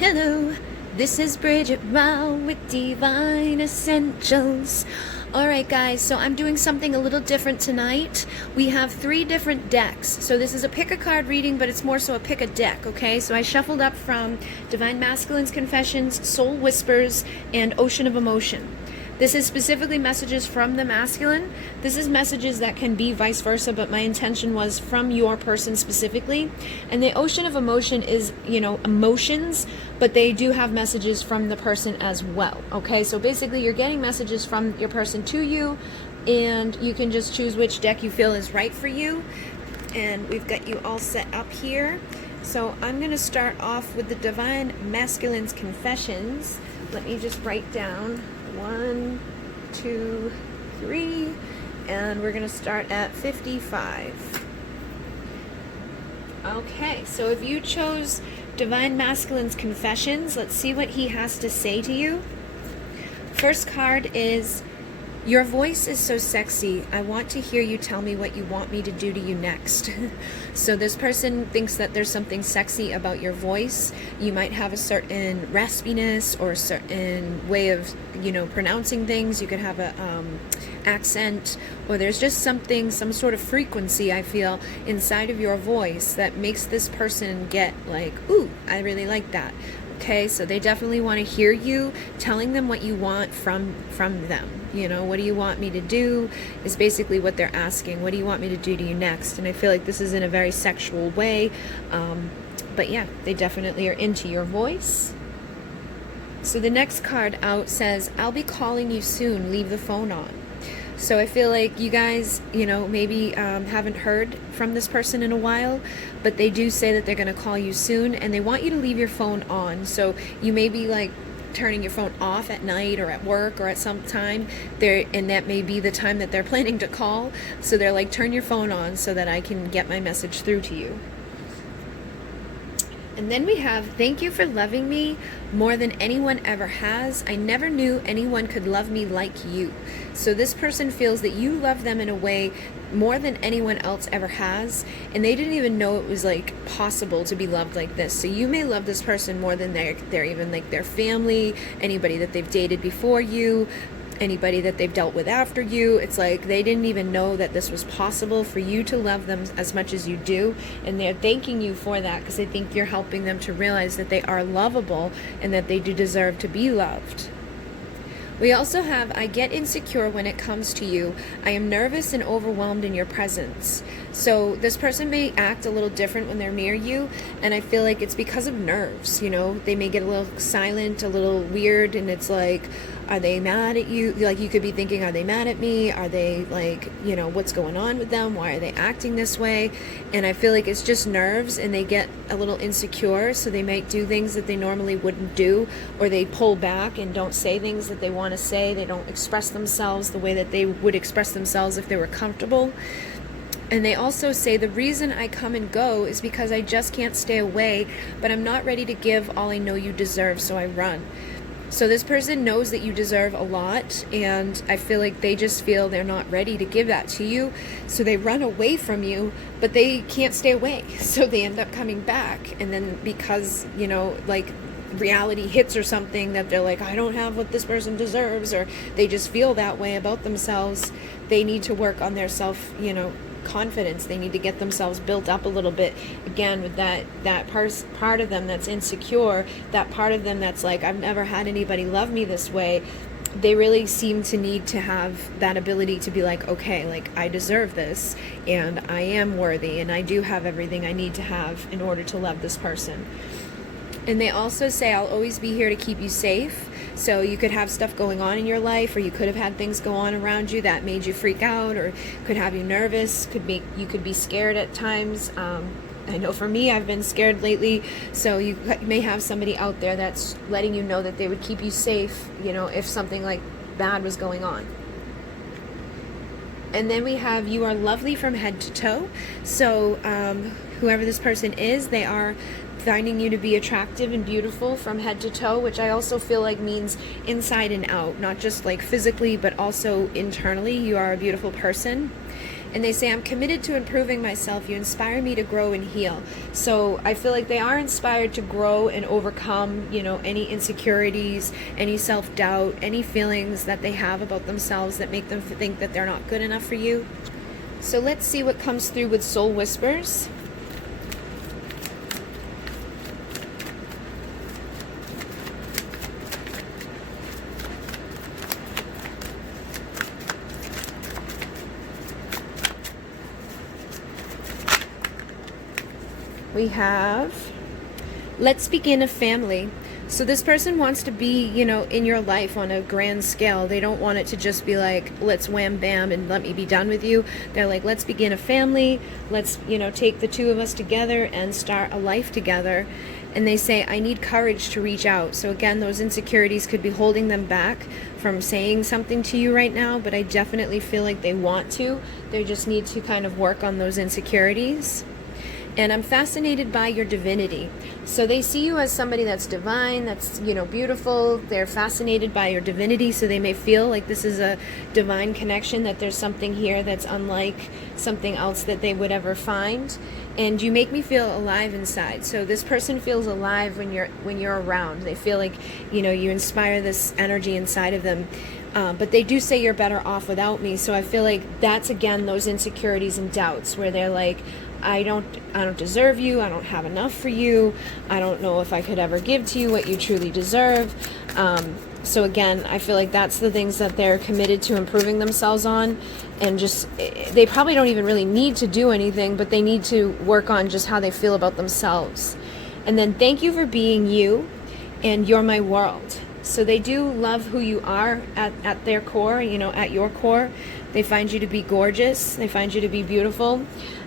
Hello, this is Bridget Rao with Divine Essentials. Alright guys, so I'm doing something a little different tonight. We have 3 different decks. So this is a pick a card reading, but it's more so a pick a deck, okay? So I shuffled up from Divine Masculine's Confessions, Soul Whispers, and Ocean of Emotion. This is specifically messages from the masculine. This is messages that can be vice versa, but my intention was from your person specifically. And the Ocean of Emotion is, emotions, but they do have messages from the person as well. Okay, so basically you're getting messages from your person to you, and you can just choose which deck you feel is right for you. And we've got you all set up here. So I'm going to start off with the Divine Masculine's Confessions. Let me just write down 1, 2, 3, and we're going to start at 55. Okay, so if you chose Divine Masculine's Confessions, let's see what he has to say to you. First card is, your voice is so sexy. I want to hear you tell me what you want me to do to you next. So this person thinks that there's something sexy about your voice. You might have a certain raspiness or a certain way of, pronouncing things. You could have a accent, or there's just something, some sort of frequency, I feel, inside of your voice that makes this person get like, ooh, I really like that. Okay, so they definitely want to hear you telling them what you want from them. What do you want me to do is basically what they're asking. What do you want me to do to you next? And I feel like this is in a very sexual way. But yeah, they definitely are into your voice. So the next card out says, I'll be calling you soon. Leave the phone on. So I feel like you guys, maybe haven't heard from this person in a while, but they do say that they're going to call you soon, and they want you to leave your phone on. So you may be like turning your phone off at night or at work or at some time there, and that may be the time that they're planning to call. So they're like, turn your phone on so that I can get my message through to you. And then we have, thank you for loving me more than anyone ever has. I never knew anyone could love me like you. So this person feels that you love them in a way more than anyone else ever has, and they didn't even know it was like possible to be loved like this. So you may love this person more than they're even like their family, anybody that they've dated before you, anybody that they've dealt with after you. It's like they didn't even know that this was possible for you to love them as much as you do, and they're thanking you for that because they think you're helping them to realize that they are lovable and that they do deserve to be loved. We also have, I get insecure when it comes to you. I am nervous and overwhelmed in your presence. So this person may act a little different when they're near you, and I feel like it's because of nerves. They may get a little silent, a little weird, and it's like, are they mad at you? Like, you could be thinking, are they mad at me? Are they like, what's going on with them? Why are they acting this way? And I feel like it's just nerves, and they get a little insecure, so they might do things that they normally wouldn't do, or they pull back and don't say things that they want to say. They don't express themselves the way that they would express themselves if they were comfortable. And they also say, the reason I come and go is because I just can't stay away, but I'm not ready to give all I know you deserve, so I run. So this person knows that you deserve a lot, and I feel like they just feel they're not ready to give that to you, so they run away from you, but they can't stay away, so they end up coming back. And then because, reality hits or something, that they're like, I don't have what this person deserves, or they just feel that way about themselves, they need to work on their self, confidence. They need to get themselves built up a little bit again with that part of them that's insecure, that part of them that's like, I've never had anybody love me this way. They really seem to need to have that ability to be like, okay, like, I deserve this, and I am worthy, and I do have everything I need to have in order to love this person. And they also say, I'll always be here to keep you safe. So you could have stuff going on in your life, or you could have had things go on around you that made you freak out, or could have you nervous, you could be scared at times. I know for me, I've been scared lately, so you may have somebody out there that's letting you know that they would keep you safe, if something like bad was going on. And then we have, you are lovely from head to toe. So whoever this person is, they are finding you to be attractive and beautiful from head to toe, which I also feel like means inside and out, not just like physically, but also internally. You are a beautiful person. And they say, I'm committed to improving myself. You inspire me to grow and heal. So I feel like they are inspired to grow and overcome, you know, any insecurities, any self-doubt, any feelings that they have about themselves that make them think that they're not good enough for you. So let's see what comes through with Soul Whispers. We have, let's begin a family. So this person wants to be, you know, in your life on a grand scale. They don't want it to just be like, let's wham bam and let me be done with you. They're like, let's begin a family. Let's, you know, take the two of us together and start a life together. And they say, I need courage to reach out. So again, those insecurities could be holding them back from saying something to you right now, but I definitely feel like they want to. They just need to kind of work on those insecurities. And I'm fascinated by your divinity. So they see you as somebody that's divine, that's, you know, beautiful. They're fascinated by your divinity, so they may feel like this is a divine connection, that there's something here that's unlike something else that they would ever find. And you make me feel alive inside. So this person feels alive when you're around. They feel like, you know, you inspire this energy inside of them. But they do say you're better off without me. So I feel like that's, again, those insecurities and doubts where they're like, I don't deserve you. I don't have enough for you. I don't know if I could ever give to you what you truly deserve. So again, I feel like that's the things that they're committed to improving themselves on. And just, they probably don't even really need to do anything, but they need to work on just how they feel about themselves. And then thank you for being you, and you're my world. So they do love who you are at their core, you know, at your core. They find you to be gorgeous. They find you to be beautiful.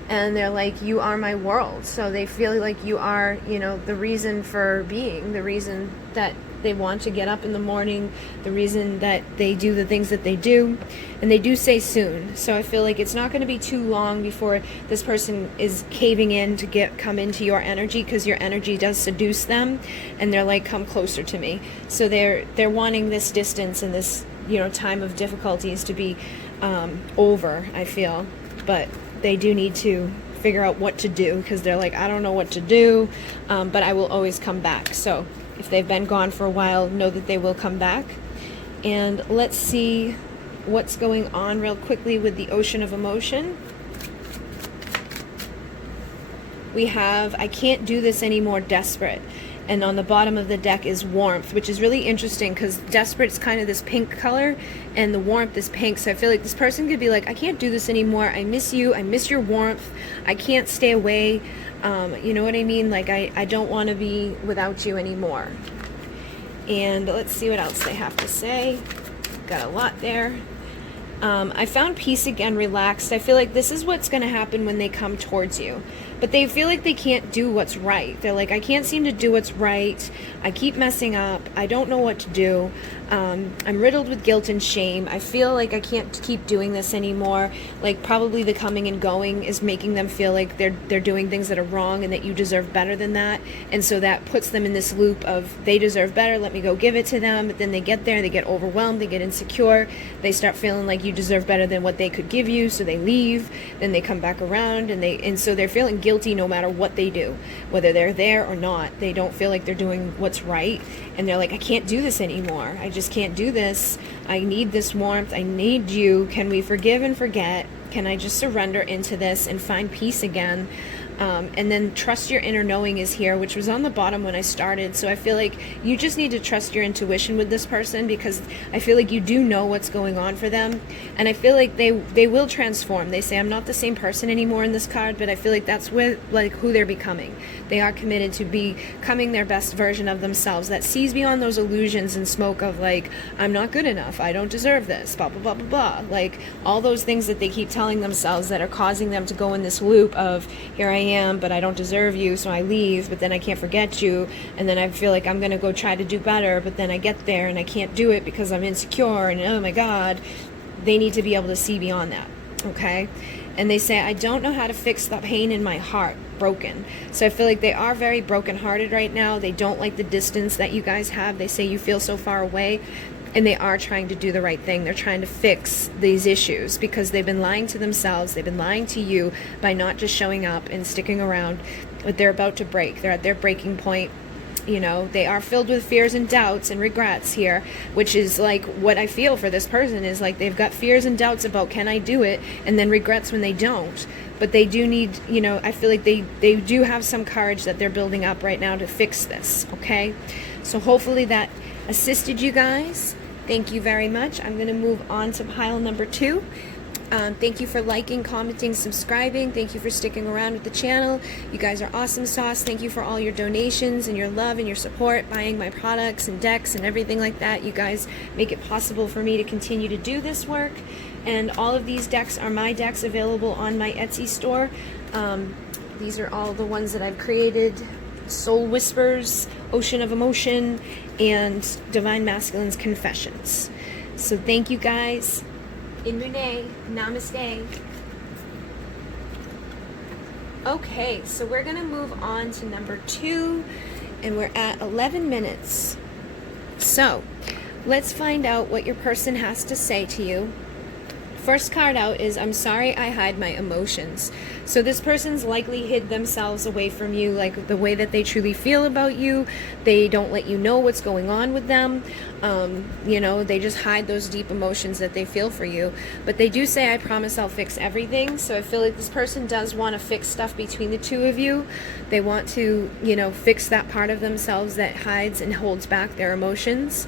And they're like, you are my world. So they feel like you are, you know, the reason for being, the reason that they want to get up in the morning, the reason that they do the things that they do. And they do say soon. So I feel like it's not going to be too long before this person is caving in to come into your energy, because your energy does seduce them. And they're like, come closer to me. So they're wanting this distance and this, you know, time of difficulties to be over, I feel. But they do need to figure out what to do, because they're like, I don't know what to do, but I will always come back. So if they've been gone for a while, know that they will come back. And let's see what's going on real quickly with the Ocean of Emotion. We have, I can't do this anymore, desperate. And on the bottom of the deck is warmth, which is really interesting because desperate is kind of this pink color and the warmth is pink. So I feel like this person could be like, I can't do this anymore. I miss you. I miss your warmth. I can't stay away. You know what I mean? Like, I don't want to be without you anymore. And let's see what else they have to say. Got a lot there. I found peace again, relaxed. I feel like this is what's going to happen when they come towards you. But they feel like they can't do what's right. They're like, I can't seem to do what's right. I keep messing up. I don't know what to do. I'm riddled with guilt and shame. I feel like I can't keep doing this anymore. Like, probably the coming and going is making them feel like they're doing things that are wrong and that you deserve better than that. And so that puts them in this loop of, they deserve better, let me go give it to them. But then they get there, they get overwhelmed, they get insecure. They start feeling like you deserve better than what they could give you, so they leave. Then they come back around, and so they're feeling guilty no matter what they do, whether they're there or not. They don't feel like they're doing what's right, and they're like, I can't do this anymore. I just can't do this. I need this warmth. I need you. Can we forgive and forget? Can I just surrender into this and find peace again? And then trust your inner knowing is here, which was on the bottom when I started. So I feel like you just need to trust your intuition with this person, because I feel like you do know what's going on for them. And I feel like they will transform. They say, I'm not the same person anymore in this card, but I feel like that's who they're becoming. They are committed to becoming their best version of themselves that sees beyond those illusions and smoke of like, I'm not good enough, I don't deserve this, blah, blah, blah, blah, blah. Like all those things that they keep telling themselves that are causing them to go in this loop of, here I am, but I don't deserve you, so I leave, but then I can't forget you, and then I feel like I'm going to go try to do better, but then I get there and I can't do it because I'm insecure, and oh my God. They need to be able to see beyond that, okay? And they say, I don't know how to fix the pain in my heart, broken. So I feel like they are very brokenhearted right now. They don't like the distance that you guys have. They say you feel so far away. and they are trying to do the right thing. They're trying to fix these issues because they've been lying to themselves. They've been lying to you by not just showing up and sticking around. But they're about to break. They're at their breaking point. You know, they are filled with fears and doubts and regrets here, which is like what I feel for this person is like they've got fears and doubts about can I do it, and then regrets when they don't. But they do need, you know, I feel like they do have some courage that they're building up right now to fix this, okay? So hopefully that assisted you guys. Thank you very much. I'm going to move on to pile number 2. Thank you for liking, commenting, subscribing. Thank you for sticking around with the channel. You guys are awesome sauce. Thank you for all your donations and your love and your support, buying my products and decks and everything like that. You guys make it possible for me to continue to do this work. And all of these decks are my decks available on my Etsy store. These are all the ones that I've created. Soul Whispers, Ocean of Emotion, and Divine Masculine's Confessions. So thank you guys. In Munay, namaste. Okay, so we're going to move on to number 2, and we're at 11 minutes. So let's find out what your person has to say to you. First card out is, I'm sorry I hide my emotions. So this person's likely hid themselves away from you, like the way that they truly feel about you. They don't let you know what's going on with them. You know, they just hide those deep emotions that they feel for you. But they do say, I promise I'll fix everything. So I feel like this person does want to fix stuff between the two of you. They want to, you know, fix that part of themselves that hides and holds back their emotions.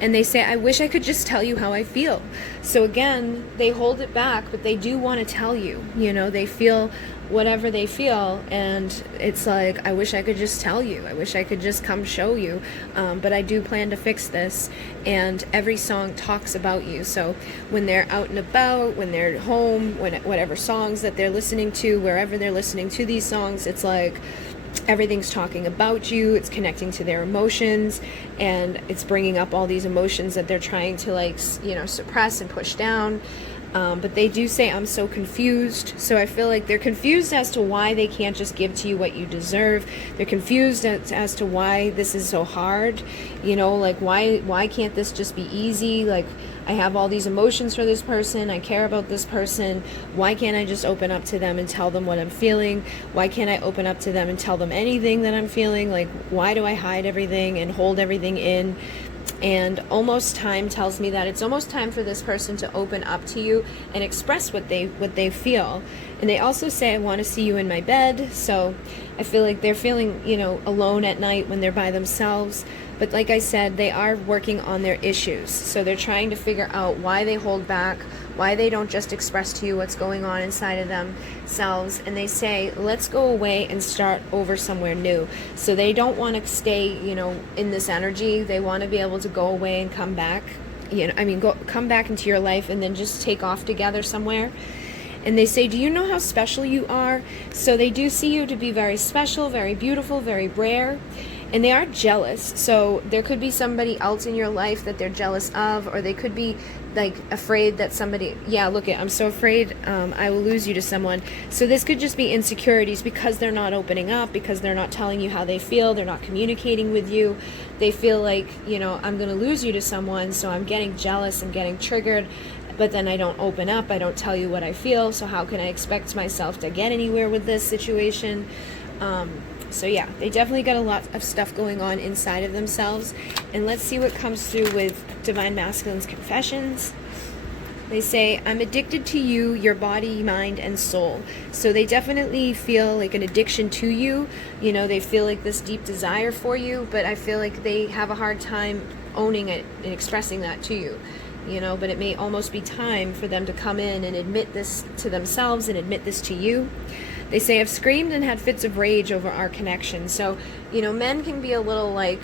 And they say, I wish I could just tell you how I feel. So again, they hold it back, but they do want to tell you. You know, they feel whatever they feel, and it's like, I wish I could just tell you. I wish I could just come show you. But I do plan to fix this. And every song talks about you. So when they're out and about, when they're home, whatever songs that they're listening to, wherever they're listening to these songs, it's like, everything's talking about you, it's connecting to their emotions, and it's bringing up all these emotions that they're trying to, like, you know, suppress and push down. But they do say, I'm so confused. So I feel like they're confused as to why they can't just give to you what you deserve. They're confused as to why this is so hard. You know, like, why can't this just be easy? Like, I have all these emotions for this person. I care about this person. Why can't I just open up to them and tell them what I'm feeling? Why can't I open up to them and tell them anything that I'm feeling? Like, why do I hide everything and hold everything in? And almost time tells me that it's almost time for this person to open up to you and express what they feel. And they also say, I want to see you in my bed. So I feel like they're feeling, you know, alone at night when they're by themselves. But like I said, they are working on their issues. So they're trying to figure out why they hold back, why they don't just express to you what's going on inside of themselves. And they say, let's go away and start over somewhere new. So they don't want to stay, you know, in this energy. They want to be able to go away and come back, you know, I mean, come back into your life and then just take off together somewhere. And they say, do you know how special you are? So they do see you to be very special, very beautiful, very rare. And they are jealous. So there could be somebody else in your life that they're jealous of, or they could be like afraid that somebody, yeah, look at, I'm so afraid I will lose you to someone. So this could just be insecurities because they're not opening up, because they're not telling you how they feel, they're not communicating with you. They feel like, you know, I'm going to lose you to someone, so I'm getting jealous and getting triggered. But then I don't open up, I don't tell you what I feel, so how can I expect myself to get anywhere with this situation? So yeah, they definitely got a lot of stuff going on inside of themselves. And let's see what comes through with Divine Masculine's Confessions. They say, I'm addicted to you, your body, mind, and soul. So they definitely feel like an addiction to you. You know, they feel like this deep desire for you, but I feel like they have a hard time owning it and expressing that to you. You know, but it may almost be time for them to come in and admit this to themselves and admit this to you. They say, I've screamed and had fits of rage over our connection. So, you know, men can be a little, like,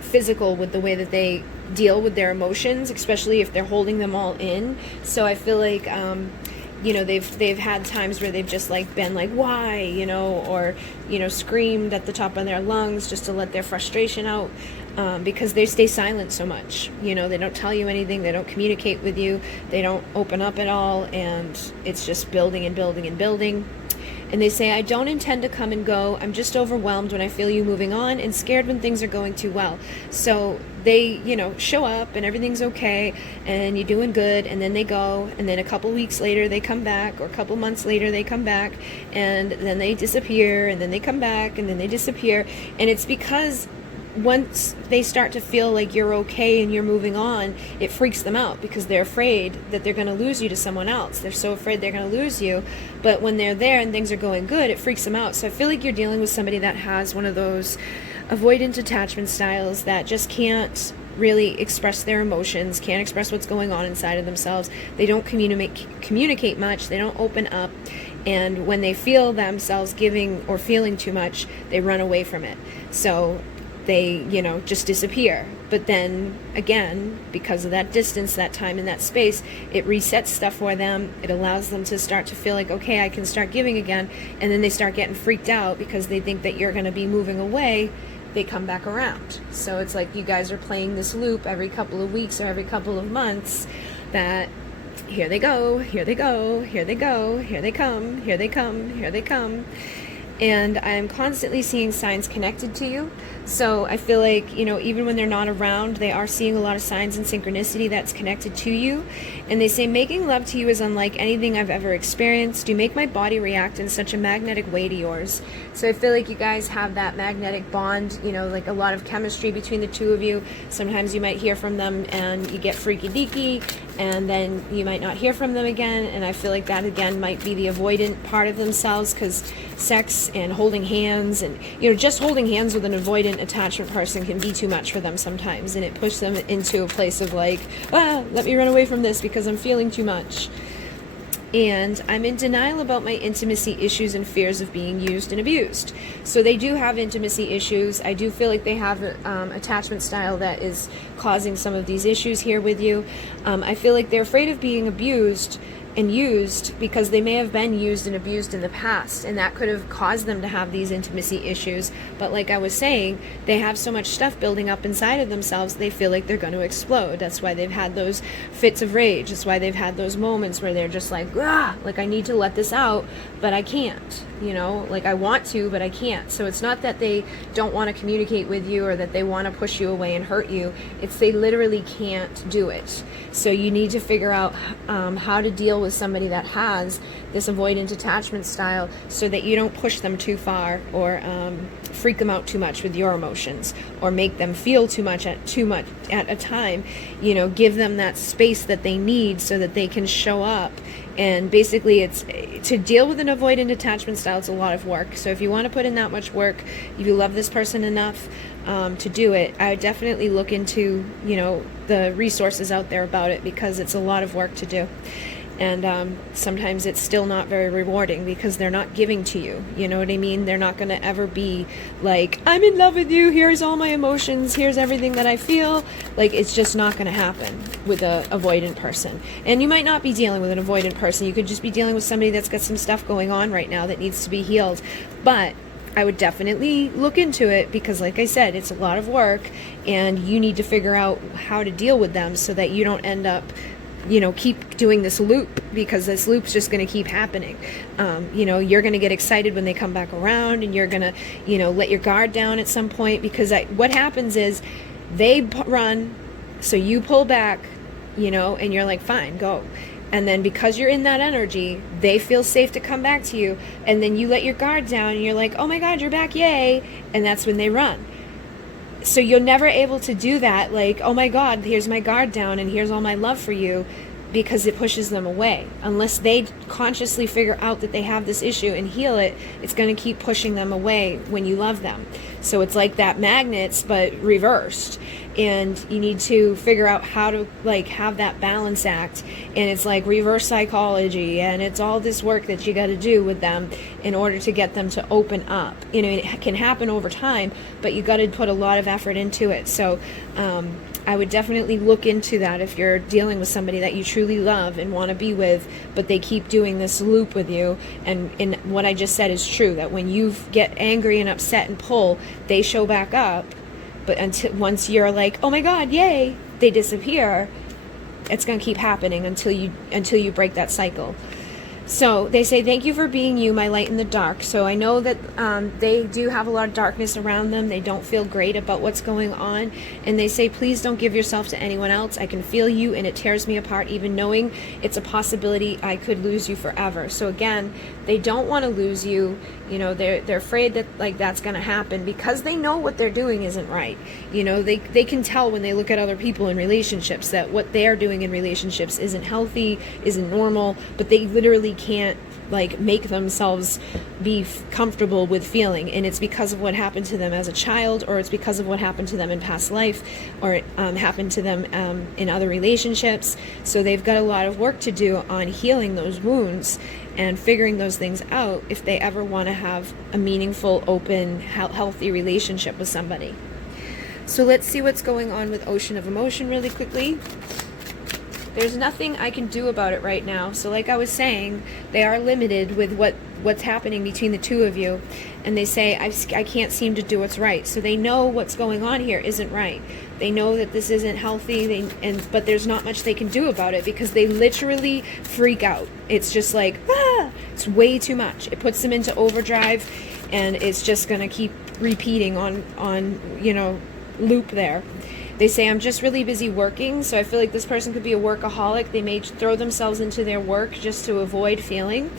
physical with the way that they deal with their emotions, especially if they're holding them all in. So I feel like, you know, they've had times where they've just, like, been like, why, you know, or, you know, screamed at the top of their lungs just to let their frustration out, because they stay silent so much. You know, they don't tell you anything, they don't communicate with you, they don't open up at all, and it's just building and building and building. And they say, I don't intend to come and go. I'm just overwhelmed when I feel you moving on and scared when things are going too well. So they, you know, show up and everything's okay and you're doing good, and then they go, and then a couple weeks later they come back, or a couple months later they come back, and then they disappear, and then they come back, and then they disappear. And it's because once they start to feel like you're okay and you're moving on, it freaks them out because they're afraid that they're going to lose you to someone else. They're so afraid they're going to lose you. But when they're there and things are going good, it freaks them out. So I feel like you're dealing with somebody that has one of those avoidant attachment styles that just can't really express their emotions, can't express what's going on inside of themselves. They don't communicate much. They don't open up. And when they feel themselves giving or feeling too much, they run away from it. So they, you know, just disappear. But then again, because of that distance, that time and that space, it resets stuff for them. It allows them to start to feel like, okay, I can start giving again. And then they start getting freaked out because they think that you're going to be moving away. They come back around. So it's like you guys are playing this loop every couple of weeks or every couple of months, that here they go, here they go, here they go, here they come, here they come, here they come. And I'm constantly seeing signs connected to you. So I feel like, you know, even when they're not around, they are seeing a lot of signs and synchronicity that's connected to you. And they say, making love to you is unlike anything I've ever experienced. You make my body react in such a magnetic way to yours. So I feel like you guys have that magnetic bond, you know, like a lot of chemistry between the two of you. Sometimes you might hear from them and you get freaky deaky, and then you might not hear from them again. And I feel like that again might be the avoidant part of themselves, because sex and holding hands and, you know, just holding hands with an avoidant attachment person can be too much for them sometimes, and it pushes them into a place of like, let me run away from this because I'm feeling too much. And I'm in denial about my intimacy issues and fears of being used and abused. So they do have intimacy issues. I do feel like they have attachment style that is causing some of these issues here with you. I feel like they're afraid of being abused and used because they may have been used and abused in the past, and that could have caused them to have these intimacy issues. But like I was saying, they have so much stuff building up inside of themselves, they feel like they're going to explode. That's why they've had those fits of rage. That's why they've had those moments where they're just like, like I need to let this out, but I can't, you know, like I want to, but I can't. So it's not that they don't want to communicate with you or that they want to push you away and hurt you. It's they literally can't do it. So you need to figure out how to deal with somebody that has this avoidant attachment style, so that you don't push them too far or freak them out too much with your emotions, or make them feel too much at a time. You know, give them that space that they need so that they can show up. And basically, it's to deal with an avoidant attachment style, it's a lot of work. So if you want to put in that much work, if you love this person enough to do it, I would definitely look into, you know, the resources out there about it, because it's a lot of work to do. And sometimes it's still not very rewarding because they're not giving to you. You know what I mean? They're not going to ever be like, I'm in love with you, here's all my emotions, here's everything that I feel. Like, it's just not going to happen with a avoidant person. And you might not be dealing with an avoidant person. You could just be dealing with somebody that's got some stuff going on right now that needs to be healed. But I would definitely look into it, because like I said, it's a lot of work, and you need to figure out how to deal with them so that you don't end up, you know, keep doing this loop, because this loop's just going to keep happening. You know, you're going to get excited when they come back around, and you're going to, you know, let your guard down at some point, because what happens is they run, so you pull back, you know, and you're like, fine, go. And then because you're in that energy, they feel safe to come back to you, and then you let your guard down, and you're like, oh my God, you're back, yay, and that's when they run. So you're never able to do that, like, oh my God, here's my guard down and here's all my love for you, because it pushes them away. Unless they consciously figure out that they have this issue and heal it, it's going to keep pushing them away when you love them. So it's like that magnets, but reversed. And you need to figure out how to, like, have that balance act. And it's like reverse psychology, and it's all this work that you got to do with them in order to get them to open up. You know, it can happen over time, but you got to put a lot of effort into it. So I would definitely look into that if you're dealing with somebody that you truly love and want to be with, but they keep doing this loop with you. And what I just said is true, that when you get angry and upset and pull, they show back up. But until once you're like, oh my God, yay, they disappear. It's going to keep happening until you break that cycle. So they say, thank you for being you, my light in the dark. So I know that they do have a lot of darkness around them. They don't feel great about what's going on. And they say, please don't give yourself to anyone else. I can feel you and it tears me apart, even knowing it's a possibility I could lose you forever. So again, they don't want to lose you. You know, they're afraid that like that's going to happen because they know what they're doing isn't right. You know, they can tell when they look at other people in relationships that what they're doing in relationships isn't healthy, isn't normal, but they literally can't like make themselves be comfortable with feeling, and it's because of what happened to them as a child, or it's because of what happened to them in past life, or it happened to them in other relationships. So they've got a lot of work to do on healing those wounds and figuring those things out if they ever want to have a meaningful, open, healthy relationship with somebody. So let's see what's going on with Ocean of Emotion really quickly. There's nothing I can do about it right now. So like I was saying, they are limited with what's happening between the two of you. And they say, I can't seem to do what's right. So they know what's going on here isn't right. They know that this isn't healthy, but there's not much they can do about it because they literally freak out. It's just like, it's way too much. It puts them into overdrive, and it's just going to keep repeating on you know, loop there. They say, I'm just really busy working, so I feel like this person could be a workaholic. They may throw themselves into their work just to avoid feeling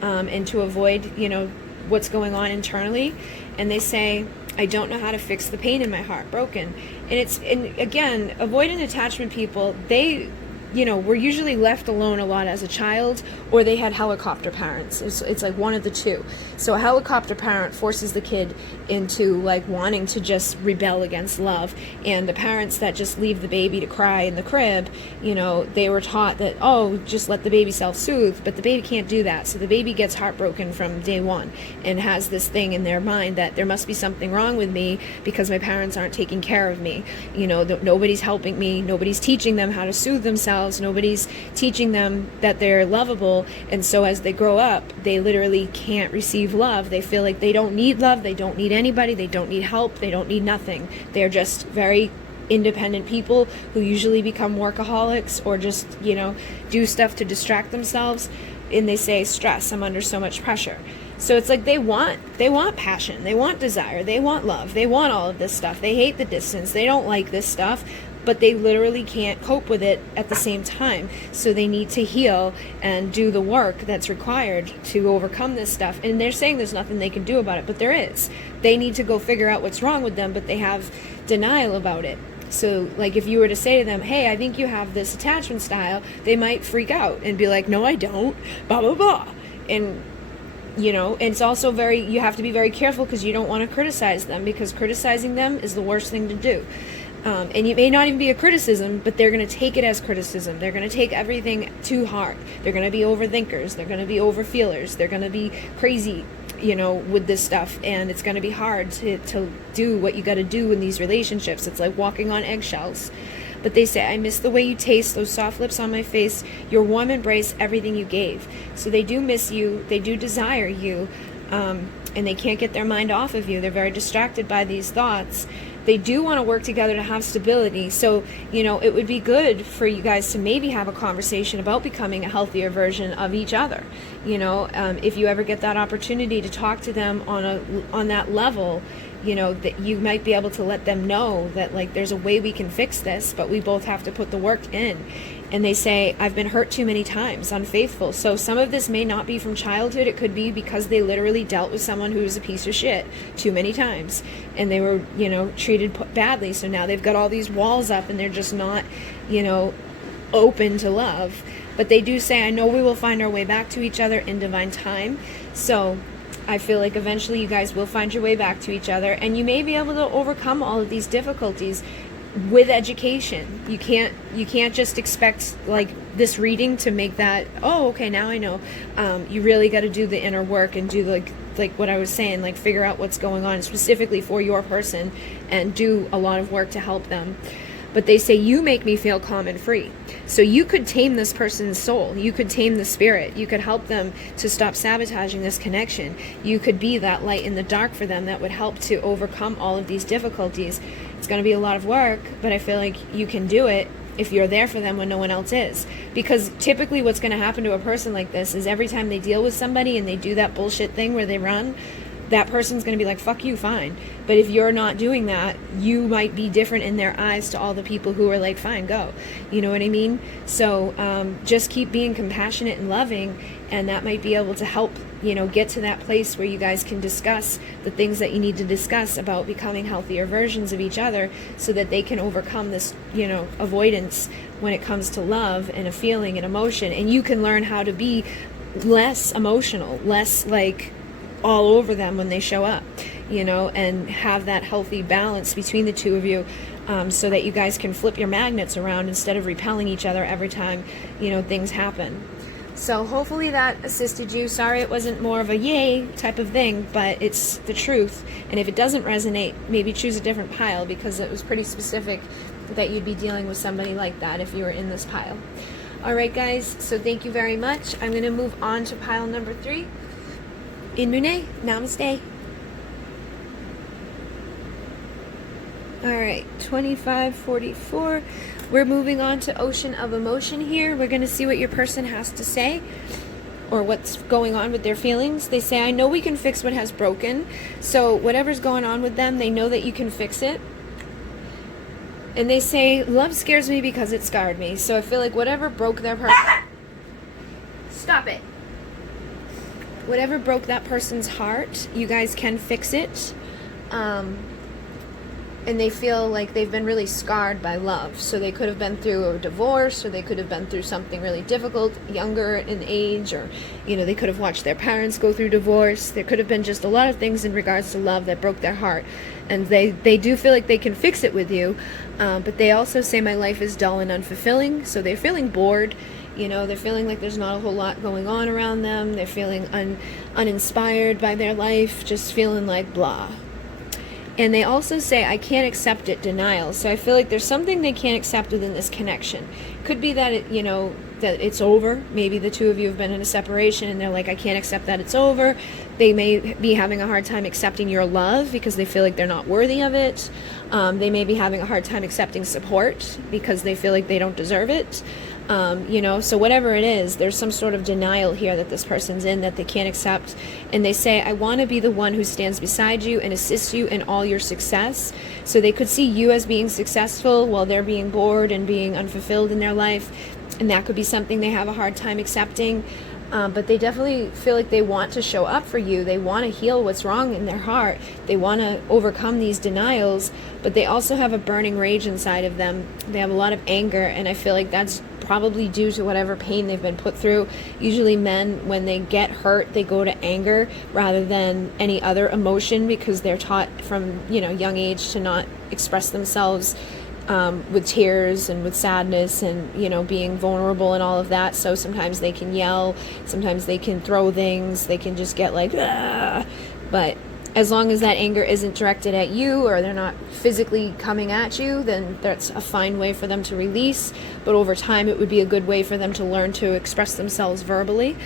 and to avoid, you know, what's going on internally. And they say, I don't know how to fix the pain in my heart, broken. And again, avoidant attachment people, they, you know, were usually left alone a lot as a child, or they had helicopter parents. It's like one of the two. So a helicopter parent forces the kid into like wanting to just rebel against love, and the parents that just leave the baby to cry in the crib, you know, they were taught that, oh, just let the baby self-soothe, but the baby can't do that. So the baby gets heartbroken from day one and has this thing in their mind that there must be something wrong with me because my parents aren't taking care of me. You know, nobody's helping me, nobody's teaching them how to soothe themselves, nobody's teaching them that they're lovable. And so as they grow up, they literally can't receive love. They feel like they don't need love, they don't need anybody, they don't need help, they don't need nothing. They're just very independent people who usually become workaholics or just, you know, do stuff to distract themselves. And they say, stress, I'm under so much pressure. So it's like they want passion, they want desire, they want love, they want all of this stuff. They hate the distance, they don't like this stuff, but they literally can't cope with it at the same time. So they need to heal and do the work that's required to overcome this stuff. And they're saying there's nothing they can do about it, but there is. They need to go figure out what's wrong with them, but they have denial about it. So like if you were to say to them, hey, I think you have this attachment style, they might freak out and be like, no, I don't, blah, blah, blah. And you know, and it's also you have to be very careful because you don't want to criticize them, because criticizing them is the worst thing to do. And it may not even be a criticism, but they're going to take it as criticism. They're going to take everything too hard. They're going to be overthinkers. They're going to be overfeelers. They're going to be crazy, you know, with this stuff. And it's going to be hard to do what you got to do in these relationships. It's like walking on eggshells. But they say, I miss the way you taste, those soft lips on my face, your warm embrace, everything you gave. So they do miss you. They do desire you. And they can't get their mind off of you. They're very distracted by these thoughts. They do want to work together to have stability. So, you know, it would be good for you guys to maybe have a conversation about becoming a healthier version of each other. You know, if you ever get that opportunity to talk to them on that level, you know, that you might be able to let them know that like there's a way we can fix this, but we both have to put the work in. And they say, I've been hurt too many times, unfaithful. So some of this may not be from childhood. It could be because they literally dealt with someone who was a piece of shit too many times. And they were, you know, treated badly. So now they've got all these walls up and they're just not, you know, open to love. But they do say, I know we will find our way back to each other in divine time. So I feel like eventually you guys will find your way back to each other. And you may be able to overcome all of these difficulties with education. You can't just expect like this reading to make that, oh, okay, now I know. You really got to do the inner work and do like what I was saying, like figure out what's going on specifically for your person and do a lot of work to help them. But they say, you make me feel calm and free. So you could tame this person's soul. You could tame the spirit. You could help them to stop sabotaging this connection. You could be that light in the dark for them that would help to overcome all of these difficulties. It's going to be a lot of work, but I feel like you can do it. if you're there for them when no one else is. Because typically what's going to happen to a person like this is every time they deal with somebody and they do that bullshit thing where they run, that person's going to be like, fuck you, fine. But if you're not doing that, you might be different in their eyes to all the people who are like, fine, go. You know what I mean? So just keep being compassionate and loving, and that might be able to help, you know, get to that place where you guys can discuss the things that you need to discuss about becoming healthier versions of each other, so that they can overcome this, you know, avoidance when it comes to love and a feeling and emotion. And you can learn how to be less emotional, less like all over them when they show up, you know, and have that healthy balance between the two of you, so that you guys can flip your magnets around instead of repelling each other every time, you know, things happen. So hopefully that assisted you. Sorry it wasn't more of a yay type of thing, but it's the truth. And if it doesn't resonate, maybe choose a different pile, because it was pretty specific that you'd be dealing with somebody like that if you were in this pile. All right, guys, so thank you very much. I'm going to move on to pile number 3. In Munay, namaste. All right, 2544. We're moving on to Ocean of Emotion here. We're going to see what your person has to say, or what's going on with their feelings. They say, I know we can fix what has broken. So whatever's going on with them, they know that you can fix it. And they say, love scares me because it scarred me. So I feel like whatever broke their heart... Stop it. Whatever broke that person's heart, you guys can fix it. And they feel like they've been really scarred by love. So they could have been through a divorce, or they could have been through something really difficult, younger in age, or, you know, they could have watched their parents go through divorce. There could have been just a lot of things in regards to love that broke their heart. And they do feel like they can fix it with you. But they also say, my life is dull and unfulfilling. So they're feeling bored. You know, they're feeling like there's not a whole lot going on around them. They're feeling uninspired by their life, just feeling like blah. And they also say, I can't accept it, denial. So I feel like there's something they can't accept within this connection. Could be that, it, you know, that it's over. Maybe the two of you have been in a separation and they're like, I can't accept that it's over. They may be having a hard time accepting your love because they feel like they're not worthy of it. They may be having a hard time accepting support because they feel like they don't deserve it. You know, so whatever it is, there's some sort of denial here that this person's in that they can't accept. And they say, I want to be the one who stands beside you and assists you in all your success. So they could see you as being successful while they're being bored and being unfulfilled in their life. And that could be something they have a hard time accepting. But they definitely feel like they want to show up for you. They want to heal what's wrong in their heart. They want to overcome these denials, but they also have a burning rage inside of them. They have a lot of anger, and I feel like that's probably due to whatever pain they've been put through. Usually men, when they get hurt, they go to anger rather than any other emotion, because they're taught from, you know, young age to not express themselves with tears and with sadness and, you know, being vulnerable and all of that. So sometimes they can yell, sometimes they can throw things, they can just get like, ah. But as long as that anger isn't directed at you, or they're not physically coming at you, then that's a fine way for them to release. But over time, it would be a good way for them to learn to express themselves verbally.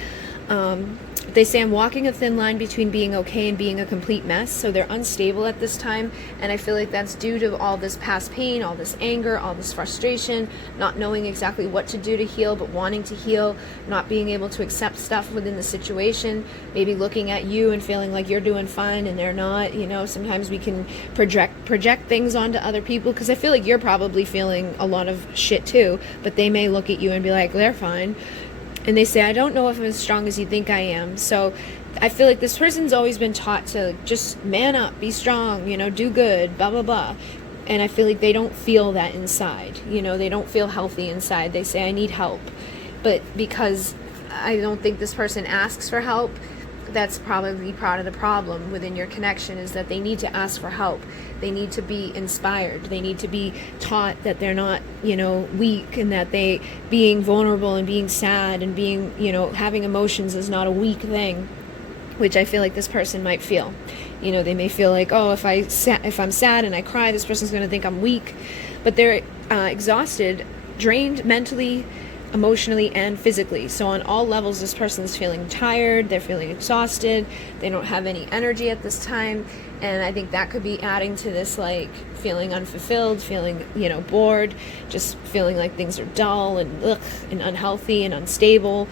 They say, I'm walking a thin line between being okay and being a complete mess. So they're unstable at this time, and I feel like that's due to all this past pain, all this anger, all this frustration, not knowing exactly what to do to heal, but wanting to heal, not being able to accept stuff within the situation, maybe looking at you and feeling like you're doing fine and they're not. You know, sometimes we can project things onto other people, because I feel like you're probably feeling a lot of shit too, but they may look at you and be like, they're fine. And they say, I don't know if I'm as strong as you think I am. So I feel like this person's always been taught to just man up, be strong, you know, do good, blah, blah, blah. And I feel like they don't feel that inside. You know, they don't feel healthy inside. They say, I need help. But because I don't think this person asks for help, that's probably part of the problem within your connection, is that they need to ask for help. They need to be inspired. They need to be taught that they're not, you know, weak, and that they being vulnerable and being sad and being, you know, having emotions is not a weak thing, which I feel like this person might feel. You know, they may feel like, oh, if I'm sad and I cry, this person's going to think I'm weak. But they're exhausted, drained mentally, emotionally and physically. So on all levels, this person is feeling tired, they're feeling exhausted, they don't have any energy at this time. And I think that could be adding to this, like, feeling unfulfilled, feeling, bored, just feeling like things are dull and unhealthy and unstable.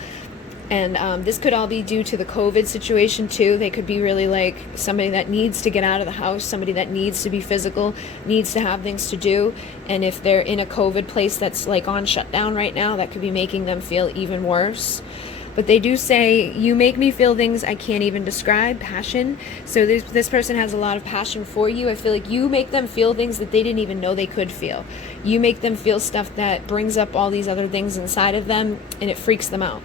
And this could all be due to the COVID situation too. They could be really like somebody that needs to get out of the house, somebody that needs to be physical, needs to have things to do. And if they're in a COVID place that's like on shutdown right now, that could be making them feel even worse. But they do say, you make me feel things I can't even describe, passion. So this person has a lot of passion for you. I feel like you make them feel things that they didn't even know they could feel. You make them feel stuff that brings up all these other things inside of them, and it freaks them out.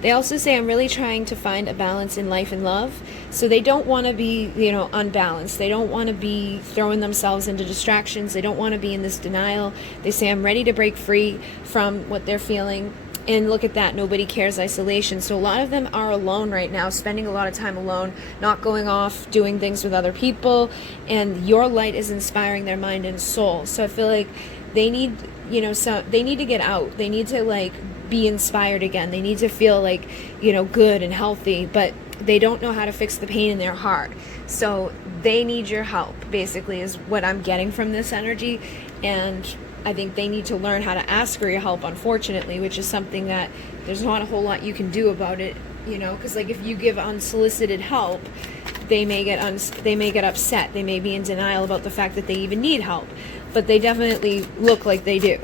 They also say, I'm really trying to find a balance in life and love. So they don't want to be, unbalanced. They don't want to be throwing themselves into distractions. They don't want to be in this denial. They say, I'm ready to break free from what they're feeling. And look at that, nobody cares isolation. So a lot of them are alone right now, spending a lot of time alone, not going off, doing things with other people. And your light is inspiring their mind and soul. So I feel like they need, they need to get out. They need to be inspired again. They need to feel good and healthy, but they don't know how to fix the pain in their heart. So they need your help, basically, is what I'm getting from this energy. And I think they need to learn how to ask for your help, unfortunately, which is something that there's not a whole lot you can do about it, because if you give unsolicited help, they may get upset. They may be in denial about the fact that they even need help, but they definitely look like they do.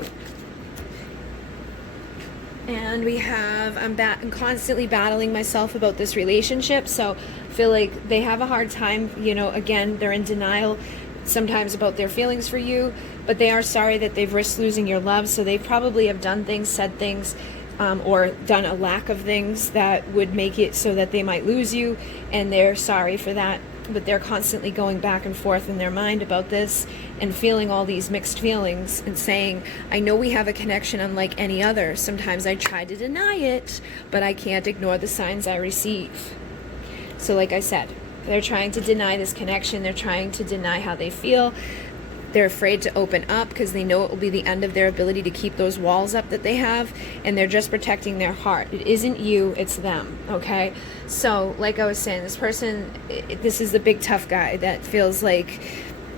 And we have, I'm constantly battling myself about this relationship, so I feel like they have a hard time, again, they're in denial sometimes about their feelings for you, but they are sorry that they've risked losing your love, so they probably have done things, said things, or done a lack of things that would make it so that they might lose you, and they're sorry for that. But they're constantly going back and forth in their mind about this and feeling all these mixed feelings and saying, I know we have a connection unlike any other. Sometimes I try to deny it, but I can't ignore the signs I receive. So like I said, they're trying to deny this connection. They're trying to deny how they feel. They're afraid to open up because they know it will be the end of their ability to keep those walls up that they have, and they're just protecting their heart. It isn't you, it's them, okay? So, like I was saying, this person, this is the big tough guy that feels like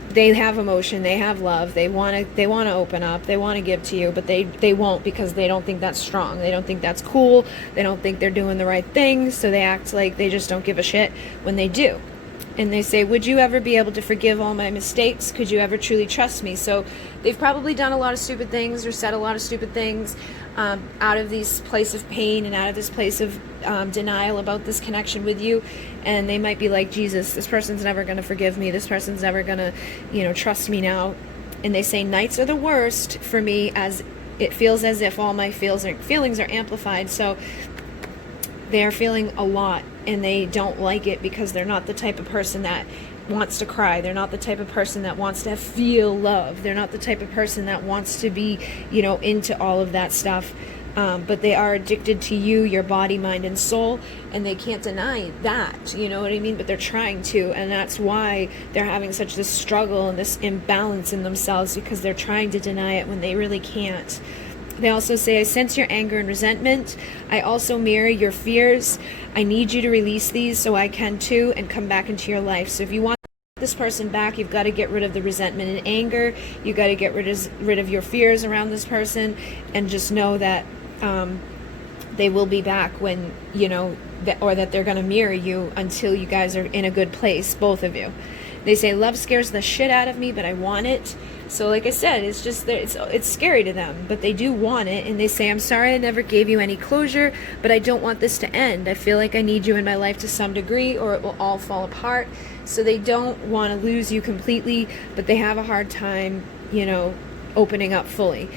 they have emotion, they have love, they want to open up, they want to give to you, but they won't because they don't think that's strong. They don't think that's cool. They don't think they're doing the right thing, so they act like they just don't give a shit when they do. And they say, would you ever be able to forgive all my mistakes? Could you ever truly trust me? So they've probably done a lot of stupid things or said a lot of stupid things out of this place of pain and out of this place of denial about this connection with you. And they might be like, Jesus, this person's never going to forgive me. This person's never going to, trust me now. And they say, nights are the worst for me, as it feels as if all my feelings are amplified. So they're feeling a lot, and they don't like it because they're not the type of person that wants to cry. They're not the type of person that wants to feel love. They're not the type of person that wants to be, into all of that stuff. But they are addicted to you, your body, mind, and soul, and they can't deny that, you know what I mean? But they're trying to, and that's why they're having such this struggle and this imbalance in themselves, because they're trying to deny it when they really can't. They also say, I sense your anger and resentment. I also mirror your fears. I need you to release these so I can too, and come back into your life. So if you want this person back, you've got to get rid of the resentment and anger. You've got to get rid of your fears around this person, and just know that they will be back when, or that they're going to mirror you until you guys are in a good place, both of you. They say, love scares the shit out of me, but I want it. So like I said, it's just that it's scary to them, but they do want it. And they say, I'm sorry I never gave you any closure, but I don't want this to end. I feel like I need you in my life to some degree, or it will all fall apart. So they don't want to lose you completely, but they have a hard time, opening up fully.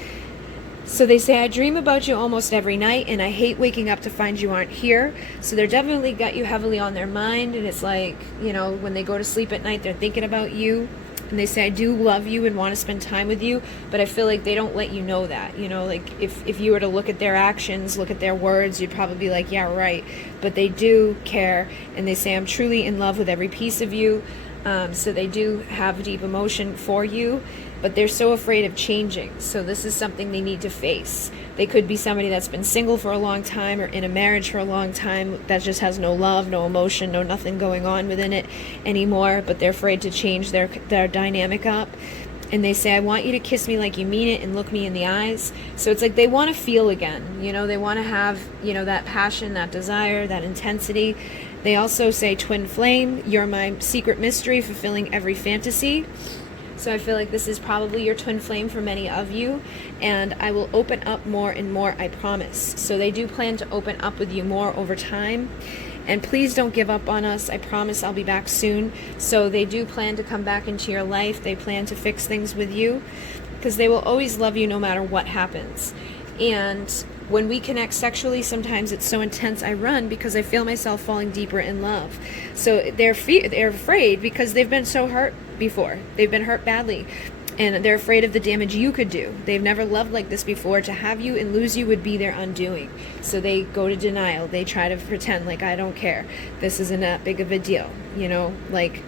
So they say, I dream about you almost every night, and I hate waking up to find you aren't here. So they're definitely got you heavily on their mind, and it's like, when they go to sleep at night, they're thinking about you. And they say, I do love you and want to spend time with you, but I feel like they don't let you know that. If you were to look at their actions, look at their words, you'd probably be like, yeah, right. But they do care, and they say, I'm truly in love with every piece of you. So they do have deep emotion for you. but they're so afraid of changing. So this is something they need to face. They could be somebody that's been single for a long time or in a marriage for a long time that just has no love, no emotion, no nothing going on within it anymore, but they're afraid to change their dynamic up. And they say, I want you to kiss me like you mean it and look me in the eyes. So it's like they want to feel again. You know, they want to have, you know, that passion, that desire, that intensity. They also say, twin flame, you're my secret mystery, fulfilling every fantasy. So I feel like this is probably your twin flame for many of you. And I will open up more and more, I promise. So they do plan to open up with you more over time. And please don't give up on us. I promise I'll be back soon. So they do plan to come back into your life. They plan to fix things with you because they will always love you no matter what happens. And when we connect sexually, sometimes it's so intense I run because I feel myself falling deeper in love. So they're afraid because they've been so hurt before. They've been hurt badly. And they're afraid of the damage you could do. They've never loved like this before. To have you and lose you would be their undoing. So they go to denial. They try to pretend like, I don't care. This isn't that big of a deal. You know, like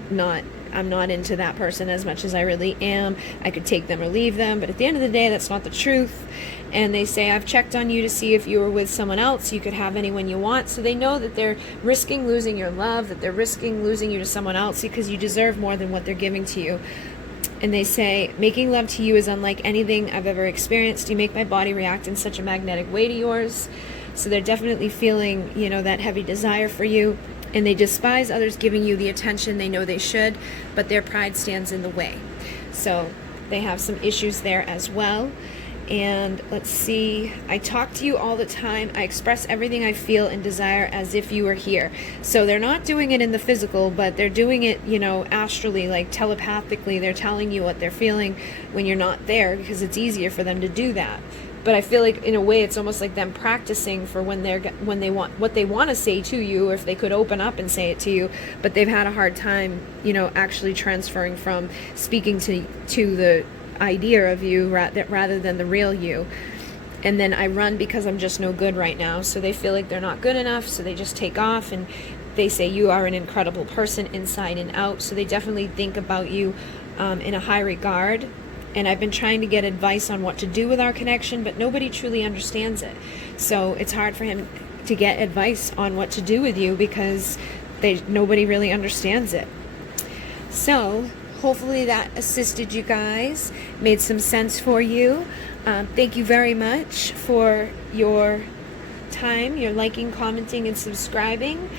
I'm not into that person as much as I really am. I could take them or leave them. But at the end of the day, that's not the truth. And they say, I've checked on you to see if you were with someone else. You could have anyone you want. So they know that they're risking losing your love, that they're risking losing you to someone else because you deserve more than what they're giving to you. And they say, making love to you is unlike anything I've ever experienced. You make my body react in such a magnetic way to yours. So they're definitely feeling, you know, that heavy desire for you. And they despise others giving you the attention they know they should, but their pride stands in the way. So they have some issues there as well. And let's see, I talk to you all the time. I express everything I feel and desire as if you were here. So they're not doing it in the physical, but they're doing it, you know, astrally, like telepathically. They're telling you what they're feeling when you're not there because it's easier for them to do that. But I feel like in a way it's almost like them practicing for when they want what they want to say to you, or if they could open up and say it to you, but they've had a hard time, you know, actually transferring from speaking to the idea of you rather than the real you. And then I run because I'm just no good right now. So they feel like they're not good enough, so they just take off. And they say you are an incredible person inside and out. So they definitely think about you in a high regard. And I've been trying to get advice on what to do with our connection, but nobody truly understands it. So it's hard for him to get advice on what to do with you because nobody really understands it. So hopefully that assisted you guys, made some sense for you. Thank you very much for your time, your liking, commenting, and subscribing.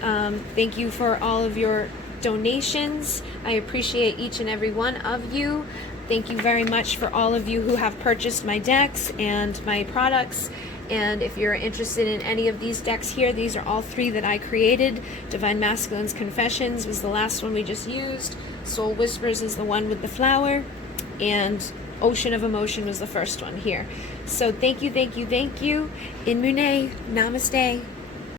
Thank you for all of your donations. I appreciate each and every one of you. Thank you very much for all of you who have purchased my decks and my products. And if you're interested in any of these decks here, these are all 3 that I created. Divine Masculine's Confessions was the last one we just used. Soul Whispers is the one with the flower. And Ocean of Emotion was the first one here. So thank you, thank you, thank you. In Munay, namaste.